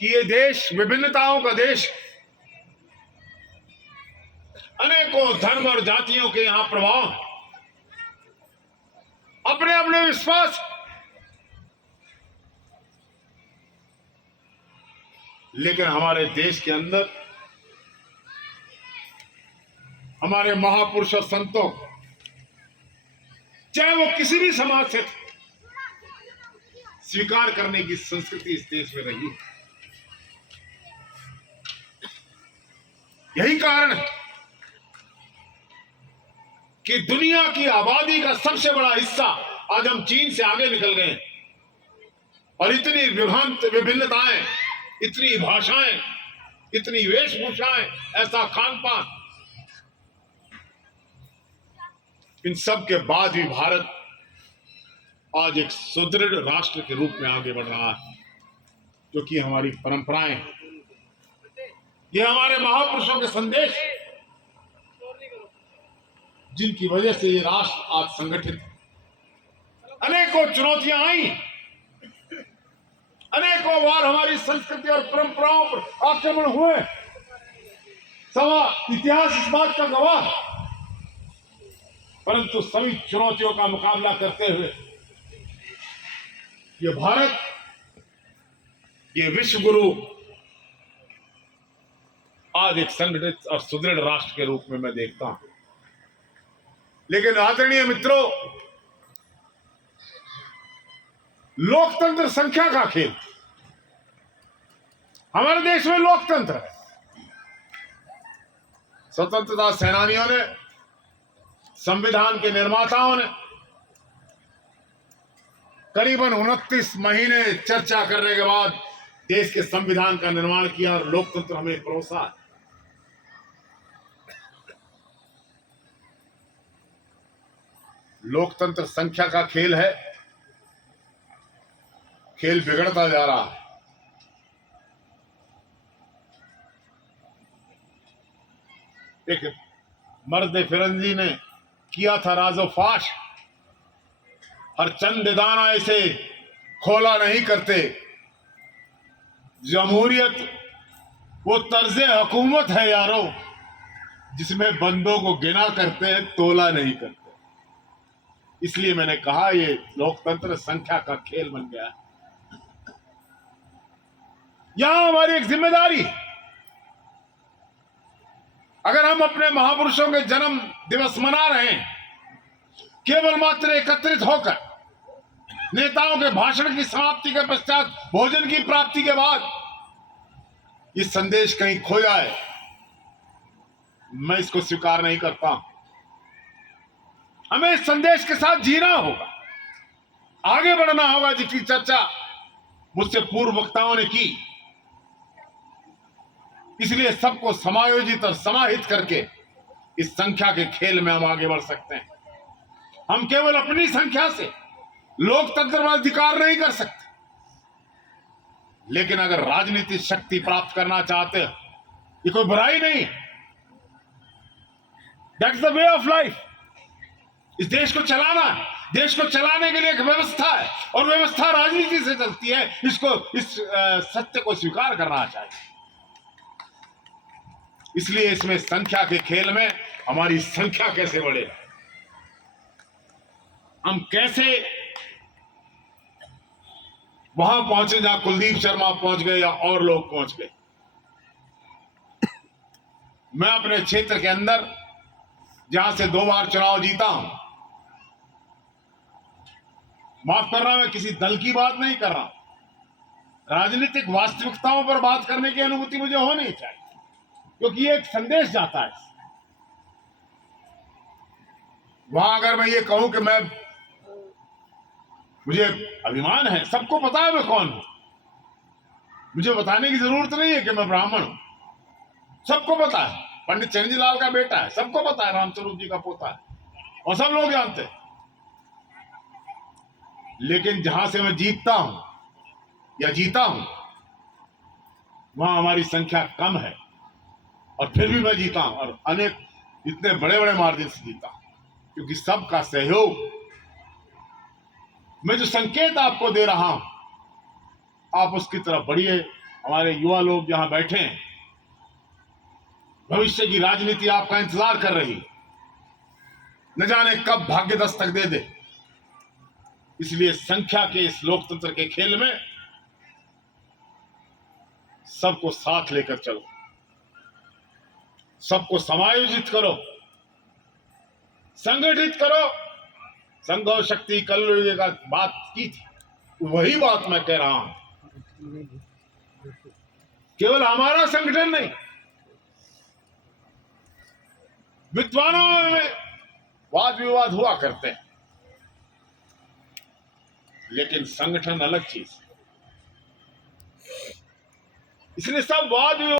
कि ये देश विभिन्नताओं का देश, अनेकों धर्म और जातियों के यहां प्रभाव, अपने अपने विश्वास, लेकिन हमारे देश के अंदर हमारे महापुरुष और संतों, चाहे वो किसी भी समाज से थे, स्वीकार करने की संस्कृति इस देश में रही। यही कारण है कि दुनिया की आबादी का सबसे बड़ा हिस्सा आज हम चीन से आगे निकल गए, और इतनी विभिन्नताएं, इतनी भाषाएं, इतनी वेशभूषाएं, ऐसा खान पान, इन सब के बाद भी भारत आज एक सुदृढ़ राष्ट्र के रूप में आगे बढ़ रहा है, जो कि हमारी परंपराएं, ये हमारे महापुरुषों के संदेश, जिनकी वजह से ये राष्ट्र आज संगठित है। अनेकों चुनौतियां आई, अनेकों बार हमारी संस्कृति और परंपराओं पर आक्रमण हुए, इतिहास इस बात का गवाह, परंतु सभी चुनौतियों का मुकाबला करते हुए ये भारत, ये विश्व गुरु आज एक संगठित और सुदृढ़ राष्ट्र के रूप में मैं देखता हूं। लेकिन आदरणीय मित्रों, लोकतंत्र संख्या का खेल, हमारे देश में लोकतंत्र है। स्वतंत्रता सेनानियों ने, संविधान के निर्माताओं ने करीबन 29 महीने चर्चा करने के बाद देश के संविधान का निर्माण किया और लोकतंत्र हमें परोसा। लोकतंत्र संख्या का खेल है, खेल बिगड़ता जा रहा है। एक मर्द फिरंगी ने किया था राजो फाश, हर चंद दाना ऐसे खोला नहीं करते, जमहूरियत वो तर्ज हुकूमत है यारो, जिसमें बंदों को गिना करते हैं, तोला नहीं करते। इसलिए मैंने कहा ये लोकतंत्र संख्या का खेल बन गया। यहां हमारी एक जिम्मेदारी, अगर हम अपने महापुरुषों के जन्म दिवस मना रहे हैं केवल मात्र एकत्रित होकर, नेताओं के भाषण की समाप्ति के पश्चात भोजन की प्राप्ति के बाद, ये संदेश कहीं खो जाए, मैं इसको स्वीकार नहीं करता। हमें इस संदेश के साथ जीना होगा, आगे बढ़ना होगा, जिसकी चर्चा मुझसे पूर्व वक्ताओं ने की। इसलिए सबको समायोजित और समाहित करके इस संख्या के खेल में हम आगे बढ़ सकते हैं। हम केवल अपनी संख्या से लोकतंत्र में अधिकार नहीं कर सकते, लेकिन अगर राजनीतिक शक्ति प्राप्त करना चाहते हैं, ये कोई बुराई नहीं, that's the way of life. इस देश को चलाना, देश को चलाने के लिए एक व्यवस्था है, और व्यवस्था राजनीति से चलती है। इस सत्य को स्वीकार करना चाहिए। इसलिए इसमें संख्या के खेल में हमारी संख्या कैसे बढ़े, हम कैसे वहां पहुंचे जहां कुलदीप शर्मा पहुंच गए या और लोग पहुंच गए। मैं अपने क्षेत्र के अंदर जहां से 2 बार चुनाव जीता हूं, माफ करना, मैं किसी दल की बात नहीं कर रहा, राजनीतिक वास्तविकताओं पर बात करने की अनुभूति मुझे होनी चाहिए, क्योंकि ये एक संदेश जाता है। वहां अगर मैं ये कहूं कि मुझे अभिमान है, सबको पता है मैं कौन हूं, मुझे बताने की जरूरत नहीं है कि मैं ब्राह्मण हूं, सबको पता है। पंडित चरणजी लाल का बेटा है, सबको पता है, रामस्वरूप जी का पोता है, और सब लोग जानते हैं। लेकिन जहां से मैं जीतता हूं या जीता हूं, वहां हमारी संख्या कम है, और फिर भी मैं जीता हूं, और अनेक इतने बड़े बड़े मार्जिन से जीता हूं, क्योंकि सबका सहयोग। मैं जो संकेत आपको दे रहा हूं, आप उसकी तरफ बढ़िए, हमारे युवा लोग यहां बैठे हैं, भविष्य की राजनीति आपका इंतजार कर रही, न जाने कब भाग्य दस्तक दे दे। इसलिए संख्या के इस लोकतंत्र के खेल में सबको साथ लेकर चलो, सबको समायोजित करो, संगठित करो। संघ शक्ति कल का बात की थी, वही बात मैं कह रहा हूं। केवल हमारा संगठन नहीं, विद्वानों में वाद विवाद हुआ करते हैं, लेकिन संगठन अलग चीज है। इसलिए सब वाद विवाद